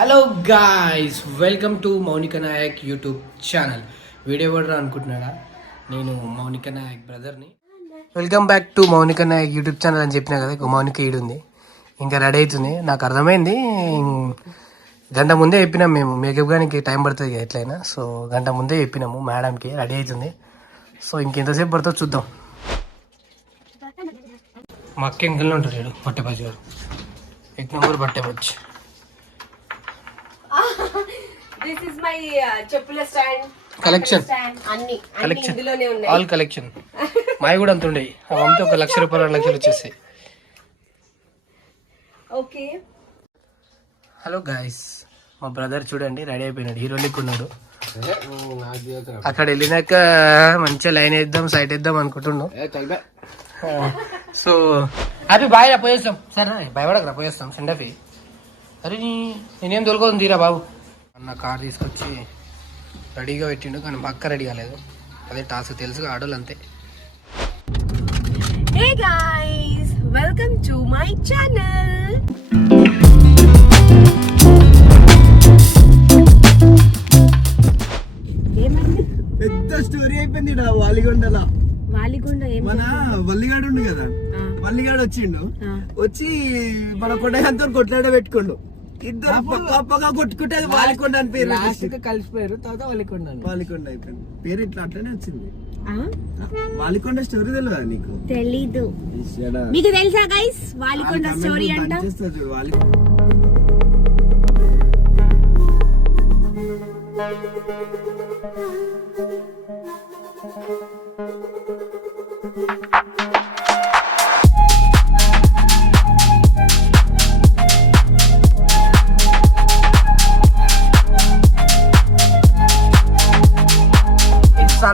Hello guys, welcome to Mounika Nayak YouTube channel. వీడియో కూడా అనుకుంటున్నాడా? నేను మౌనిక నాయక్ బ్రదర్ని. Welcome back to Mounika Nayak YouTube channel అని చెప్పినా కదా. మౌనిక ఈడుంది, ఇంకా రెడీ అవుతుంది. నాకు అర్థమైంది, గంట ముందే చెప్పినాం మేము. మేకప్ కానీ టైం పడుతుంది ఎట్లయినా. సో గంట ముందే చెప్పినాము మేడంకి, రెడీ అవుతుంది. సో ఇంకెంతసేపు పడుతుందో చూద్దాం. మా అక్క ఇంకల్నే ఉంటాడు బట్టెపచ్చి గారు. ఎక్ నెంబర్ బట్టెపచ్చి. This is my చెప్పుల స్టాండ్ కలెక్షన్. అన్ని ఇందులోనే ఉన్నాయి. All collection. మావి కూడా అంత ఉండే. అవంతా ఒక ₹1,00,000 2,00,000 వచ్చేసాయి. ఓకే, హలో గాయస్, మా బ్రదర్ చూడండి రెడీ అయిపోయినాడు, హీరో లిక్ ఉన్నాడు. అక్కడ వెళ్ళినాక మంచిగా లైన్ వేద్దాం, సైట్ వేద్దాం అనుకుంటున్నాం. సో హ్యాపీ బాయ్ రా, పోయేస్తాం. సరే భయపడకరా, పోయేస్తాం. సెండఫీ. అరే నేనేం తోలుకోదు తీరా బాబు అన్న. కార్ తీసుకొచ్చి రెడీగా పెట్టిండు, కానీ పక్క రెడీ కాలేదు. అదే టాస్క్, తెలుసు ఆడోళ్ళు అంతే. Hey guys, welcome to my channel. పెద్ద స్టోరీ అయిపోయింది వాలిగొండలో. వాలిగొండ మన వల్లిగాడు ఉండు కదా, వల్లిగాడు వచ్చిండు. వచ్చి మన కొండతో కొట్లాడ పెట్టుకోండు. ఇద్దరు పక్కగా కొట్టుకుంటే అది వాలికొండ అని పేరు కలిసిపోయారు. తర్వాత వాలికొండ అయిపోయింది పేరు. ఇట్లా అట్లనే వచ్చింది. వాలికొండ స్టోరీ తెలియదా నీకు? తెలీదు. మీకు తెలుసా గైస్ వాలికొండ స్టోరీ అంట?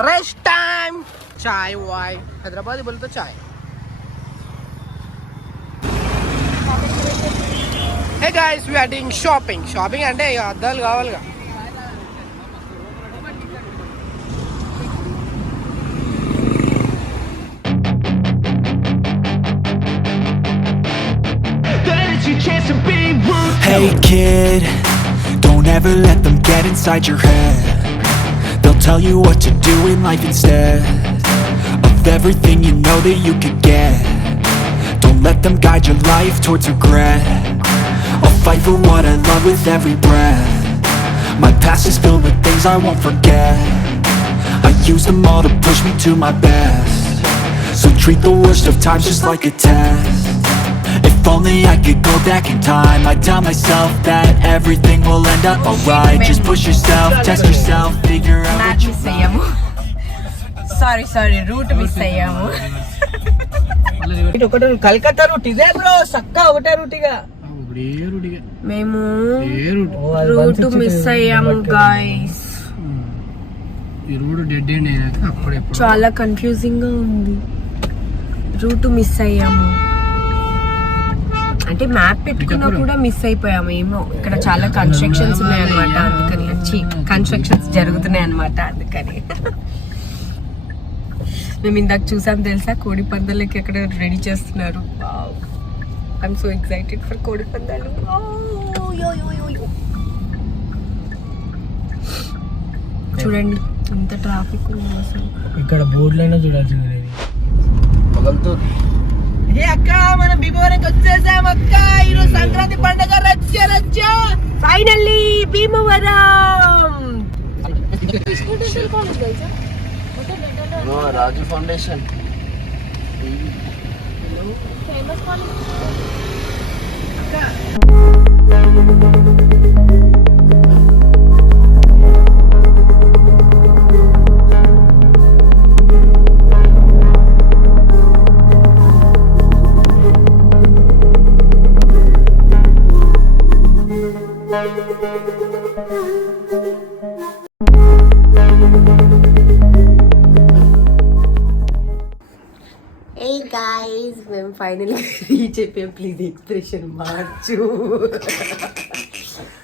Rest time. चाय वाय हैदराबादी बोले तो चाय. Hey guys, we are doing shopping అంటే అద్దాలు కావాలిగా. Hey kid, don't ever let them get inside your head. They'll tell you what to do in life instead of everything you know that you could get. Don't let them guide your life towards regret. I'll fight for what I love with every breath. My past is filled with things I won't forget. I use them all to push me to my best. So treat the worst of times just like a test. If only I could go back in time, I'd tell myself that everything will end up alright. Just push yourself, test yourself, figure out what you like. Sorry, route miss అయ్యాము. Calcutta route ఇదే bro, సక్క ఒకటే రూటిగా. మేము route miss అయ్యాము guys. ఈ road dead end అయినాక అప్పుడే చాలా కన్ఫ్యూజింగ్ గా ఉంది. రూట్ మిస్ అయ్యాము అంటే మ్యాప్ పెట్టుకున్నా కూడా మిస్ అయిపోయాము. ఏమో ఇక్కడ చాలా కన్స్ట్రక్షన్స్ ఉన్నాయన్నమాట, అందుకని కన్స్ట్రక్షన్స్ జరుగుతున్నాయి అన్నమాట, అందుకని మేము ఇందాక చూసాం తెలుసా, కోడి పందాలకి అక్కడ రెడీ చేస్తున్నారు. ఐఎమ్ సో ఎక్సైటెడ్ ఫర్ కోడి పందాలు. చూడండి ఎంత ట్రాఫిక్ ఉంది అసలు. ఇక్కడ బోర్డులైనా చూడాల్సింది. ఏ అక్క, మనం భీమవరంకి వచ్చేసాం అక్క. ఈరోజు సంక్రాంతి పండుగ రచ్చ. ఫైనల్లీ భీమవరం. రాజు ఫౌండేషన్ మేము ఫైనల్గా రీచ్ అయిపోయాం. ప్లీజ్ ఎక్స్ప్రెషన్ మార్చు.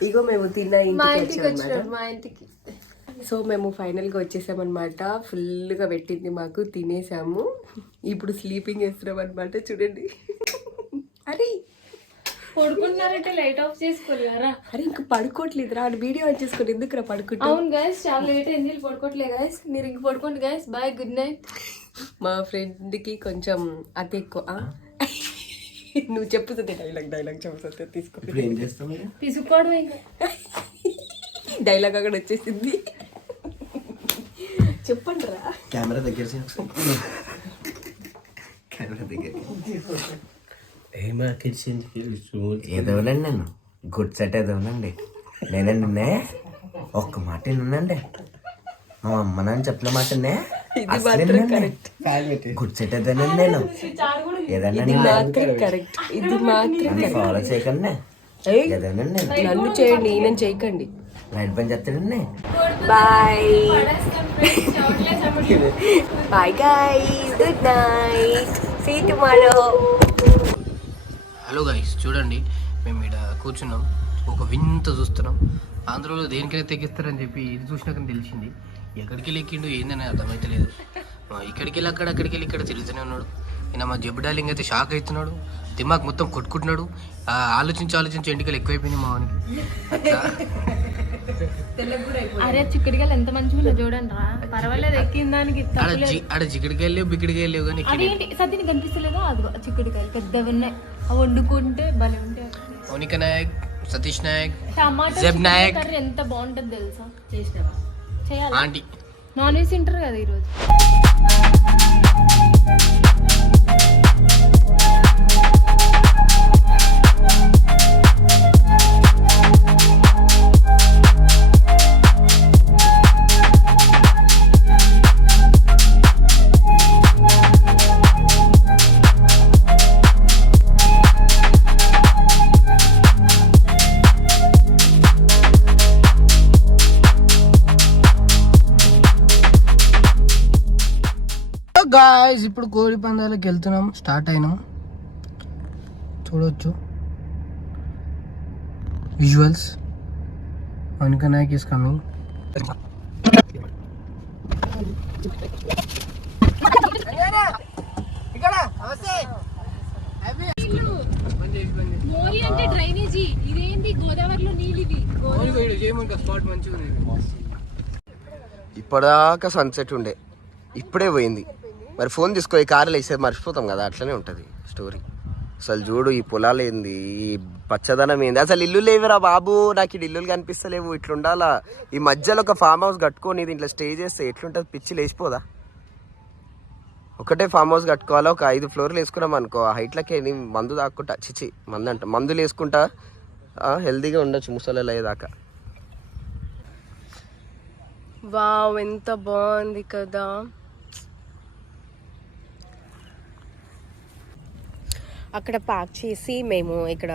ఇగో మేము తిన్న ఇంటికి. సో మేము ఫైనల్గా వచ్చేసామన్నమాట. ఫుల్గా పెట్టింది మాకు, తినేసాము. ఇప్పుడు స్లీపింగ్ వేస్తున్నాం అనమాట. చూడండి, అరే పడుకున్నారంటే లైట్ ఆఫ్ చేసుకోలేరా? అరే ఇంకా పడుకోవట్లేదురా, వీడియో ఆన్ చేసుకోండి. ఎందుకురా పడుకుంటా? అవును గైస్, చాలా లేట్ అయింది, పడుకోవట్లే గైస్. మీరు ఇంక పడుకోండి గైస్. Bye, good night. మా ఫ్రెండ్కి కొంచెం అతి ఎక్కువ. నువ్వు చెప్పుతుంది డైలాగ్ చెప్పుతుంది. తీసుకోవడం డైలాగ్ అక్కడ వచ్చేసింది. చెప్పండి రా. కెమెరా దగ్గర ఏదోనండి, నేను గుడ్ సెట్ ఏదోనండి. నేనండి ఒక్క మాట వినండి, మా అమ్మ నాన్న చెప్పిన మాట గుడ్ సెట్ ఏదోనండి. నేను ఏదన్నా కరెక్ట్, ఇది మాత్రం ఫాలో చేయకండి. ఏదోనండి నన్ను చేయండి, నేను చేయకండి. రైట్ పని చేస్తాడండి. Bye bye guys, good night, see tomorrow. Hello guys, చూడండి మేము ఇక్కడ కూర్చున్నాం, ఒక వింత చూస్తున్నాం. ఆంధ్రలో దేనికైనా తెగిస్తారని చెప్పి ఇది చూసినాకని తెలిసింది. ఎక్కడికి వెళ్ళి ఎక్కిండు ఏందని అర్థమైతలేదు. ఇక్కడికి వెళ్ళి అక్కడ, అక్కడికి వెళ్ళి ఇక్కడ తిరుగుతూనే ఉన్నాడు. ఈయన మా జబ్బుడాలింగ్ అయితే షాక్ అవుతున్నాడు, దిమాగ్ మొత్తం కొట్టుకుంటున్నాడు. ఆలోచించి ఎంటికలు ఎక్కువైపోయింది మా వానికి. అరే చిక్కడికాయలు ఎంత మంచిగా చూడండి రా, పర్వాలేదు ఎక్కిన దానికి. ఆడ చిక్కడికాయలు బిక్కడికాయలు లేవు కానీ సత్యని కనిపిస్తలేదా? అది చిక్కడికాయలు పెద్దవి ఉన్నాయి, అవి వండుకుంటే భలే ఉంటాయి. మౌనిక నాయక్, సతీష్ నాయక్, టమాటా నాయక్ కర్రీ ఎంత బాగుంటుంది తెలుసా? చేసినావా? చేయాలి. ఆంటీ నాన్ వెజ్ తింటారు కదా ఈరోజు. గాయ్స్, ఇప్పుడు కోడి పందాలకు వెళ్తున్నాం, స్టార్ట్ అయినాం. చూడొచ్చు visuals. Mounika Nayak is coming. ఇప్పటిదాకా సన్సెట్ ఉండే, ఇప్పుడే పోయింది. మరి ఫోన్ తీసుకో, ఈ కార్లు వేసేది మర్చిపోతాం కదా, అట్లనే ఉంటుంది స్టోరీ. అసలు చూడు ఈ పొలాలు ఏంది, ఈ పచ్చదనం ఏంది. అసలు ఇల్లు లేవురా బాబు, నాకు ఈ ఇల్లులు కనిపిస్తలేవు. ఇట్లా ఉండాలా, ఈ మధ్యలో ఒక ఫామ్ హౌస్ కట్టుకొని దీంట్లో స్టే చేస్తే ఎట్లుంటుంది, పిచ్చి లేచిపోదా? ఒకటే ఫామ్ హౌస్ కట్టుకోవాలా, ఒక 5 ఫ్లోర్లు వేసుకున్నాం అనుకో, ఆ హైట్లకి మందు తాక్కుంటా, చిచి మందులు వేసుకుంటా హెల్తీగా ఉండొచ్చు ముసలి అయ్యేదాకా. వావ్, ఎంత బాగుంది కదా. అక్కడ పార్క్ చేసి మేము ఇక్కడ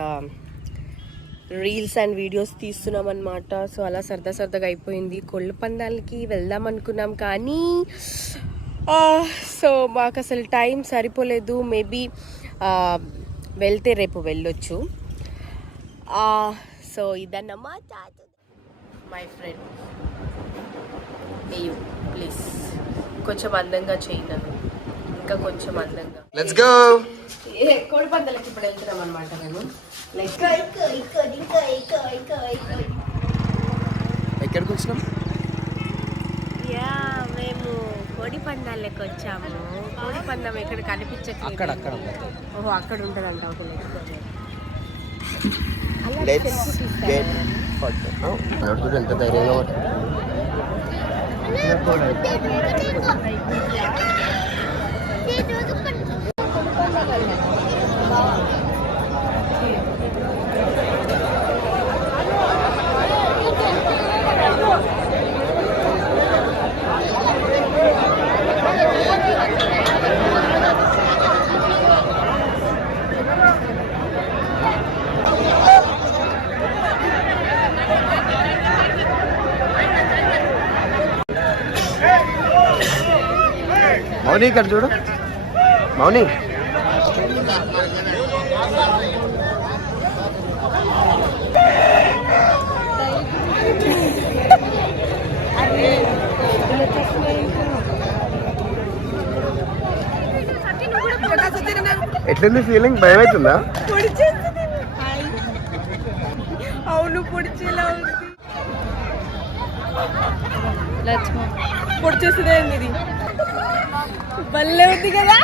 రీల్స్ అండ్ వీడియోస్ తీస్తున్నాం అన్నమాట. సో అలా సరదాగా అయిపోయింది. కోళ్ళ పందాలకి వెళ్దాం అనుకున్నాం కానీ సో మాకు అసలు టైం సరిపోలేదు. మేబీ వెళ్తే రేపు వెళ్ళొచ్చు. సో ఇదన్నమాట మై ఫ్రెండ్. మీరు ప్లీజ్ కొంచెం అందంగా చేయండి, ఇంకా కొంచెం అందంగా. Let's go. కోడి పందాలకి ఇప్పుడు వెళ్తున్నాం అనమాట మేము. ఎక్కడికి వచ్చినాం? మేము కోడి పందాలకి వచ్చాము. కోడి పందం ఎక్కడ కనిపించట్లేదు. అక్కడ ఓహో, అక్కడ ఉంటుందంట. ఎంత ధైర్యంగా మౌని ఇక్కడ చూడు. మౌని ఎట్లుంది ఫీలింగ్? భయం అవుతుందా? పొడిచేస్తుందే ఇది భలే ఉంది కదా.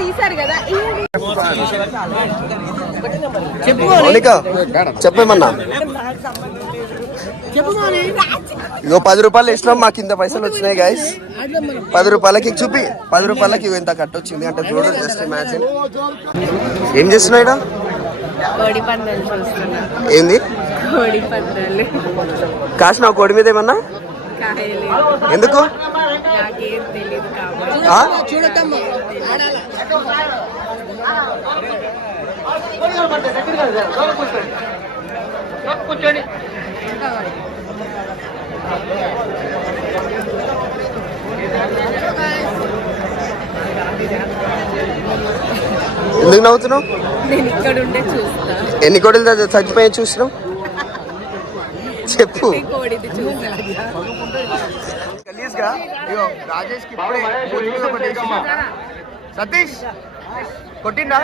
తీసారు కదా. చెప్పేమన్నా ఇగో 10 రూపాయలు ఇష్టం మాకు ఇంత పైసలు వచ్చినాయి గైస్. 10 రూపాయలకి చూపి 10 రూపాయలకి ఇంత కట్టొచ్చింది అంటే చూడు జస్ట్ ఇమాజిన్. ఏం చేస్తున్నాయి కోడి పందాలు చూస్తున్నా. ఏంది కోడి పందాలు కాసిన కోడి మీద ఏమన్నా ఎందుకు నాకేం తెలియదు కాబట్టి చూడటమ్మా ఎందుకు నవ్వుతున్నావు? నేను ఇక్కడ ఉండే చూస్తా. ఎన్ని కోడిలు చచ్చిపోయి చూసినావు చెప్పు. కోడిది చూస్తా. సతీష్ కొట్టిందా?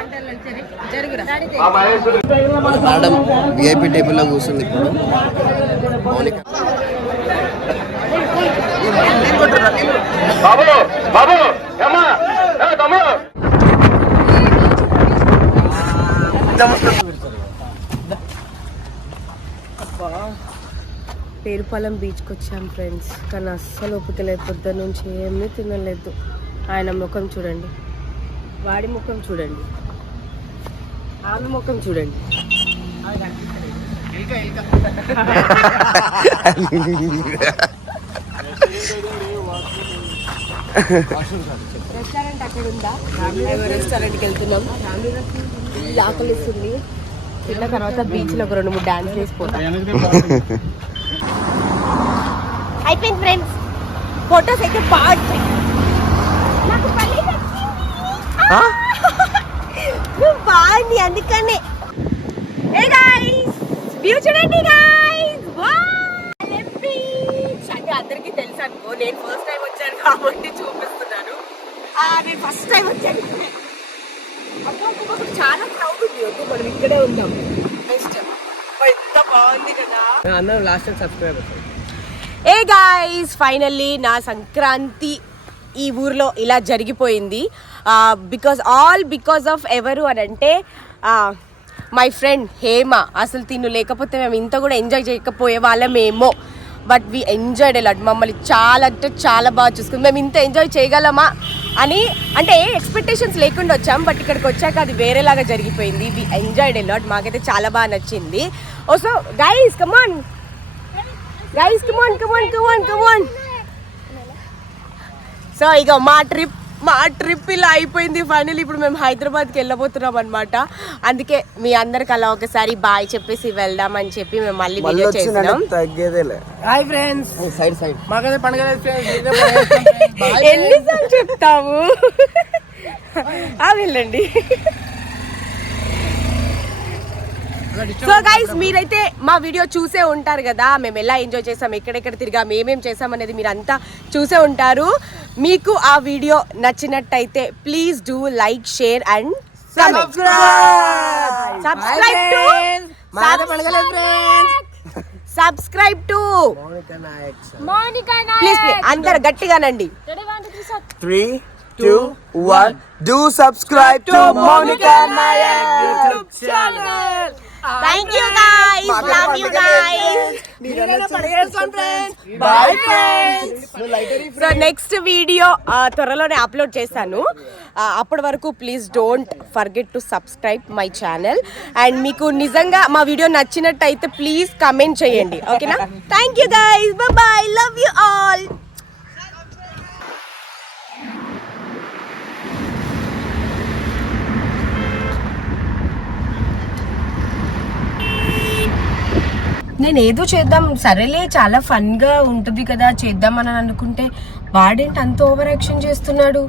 మేడం విఐపి టేబుల్ లో కూర్చుంది ఇప్పుడు. పేరుపాలెం బీచ్కి వచ్చాం ఫ్రెండ్స్. కానీ అస్సలు ఓపిక లేదు, పొద్దున్న నుంచి ఏమీ తినలేదు. ఆయన ముఖం చూడండి, వాడి ముఖం చూడండి, ఆమె ముఖం చూడండి. రెస్టారెంట్ అక్కడ ఉందా? రెస్టారెంట్కి వెళ్తున్నాం. ఆకలిస్తుంది. తిన్న తర్వాత బీచ్లో ఒక 2-3 డాన్స్ వేసిపోతాం. అయిపోయింది ఫ్రెండ్స్. ఫొటోస్ అయితే బాగుంటాయి. నాకు బాగుంది అందుకనే. వ్యూ చూడండి గైస్. అంటే అందరికీ తెలుసు అనుకో, నేను ఫస్ట్ టైం వచ్చాను కాబట్టి చూపిస్తున్నాను. నేను ఫస్ట్ టైం వచ్చాను. చాలా క్రౌడ్ ఉంది. మనం ఇక్కడే ఉందాం. బెస్ట్. ఎంత బాగుంది కదా. అందరం లాస్ట్ టైం సబ్స్క్రైబ్. ఏ గాయ్స్, ఫైనల్లీ నా సంక్రాంతి ఈ ఊర్లో ఇలా జరిగిపోయింది. బికాస్ ఆఫ్ ఎవరు అని అంటే మై ఫ్రెండ్ హేమ. అసలు తిను లేకపోతే మేము ఇంత కూడా ఎంజాయ్ చేయకపోయే వాళ్ళమేమో. But we enjoyed a lot. మమ్మల్ని చాలా అంటే చాలా బాగా చూసుకుంది. మేము ఇంత ఎంజాయ్ చేయగలమా అని అంటే ఎక్స్పెక్టేషన్స్ లేకుండా వచ్చాం. బట్ ఇక్కడికి వచ్చాక అది వేరేలాగా జరిగిపోయింది. We enjoyed a lot. మాకైతే చాలా బాగా నచ్చింది. So guys come on, guys come on come on come on come on. So ఇక మా ట్రిప్ ఇలా అయిపోయింది. ఫైనల్ ఇప్పుడు మేము హైదరాబాద్కి వెళ్ళబోతున్నాం అనమాట. అందుకే మీ అందరికి అలా ఒకసారి బాయ్ చెప్పేసి వెళ్దాం అని చెప్పి మేము మళ్ళీ వీడియో చేసినాం. Hi friends. సైడ్ సైడ్ మాకైతే పండుగ ఎన్నిసార్లు చెప్తాము. వెళ్ళండి. సో గైస్, మీరైతే మా వీడియో చూసే ఉంటారు కదా, మేము ఎలా ఎంజాయ్ చేసాం, ఎక్కడెక్కడ తిరిగాం, ఏమేం చేసాం అనేది మీరు అంతా చూసే ఉంటారు. మీకు ఆ వీడియో నచ్చినట్టయితే please do like, share and subscribe to Monika Nayak. Please అందరు గట్టిగానండి. 3, 2, 1 do subscribe to Monica Nayak YouTube channel. Thank you guys. Love you guys. Bye friends. So next video త్వరలోనే అప్లోడ్ చేశాను. అప్పటి వరకు please don't forget to subscribe my channel. And మీకు నిజంగా మా video నచ్చినట్టయితే ప్లీజ్ కమెంట్ చేయండి. ఓకేనా? Thank you guys. Bye. Love you all. నేను ఏదో చేద్దాం సరేలే, చాలా ఫన్ గా ఉంటుంది కదా చేద్దామని అనుకుంటే వాడేంటి అంత ఓవర్ యాక్షన్ చేస్తున్నాడు.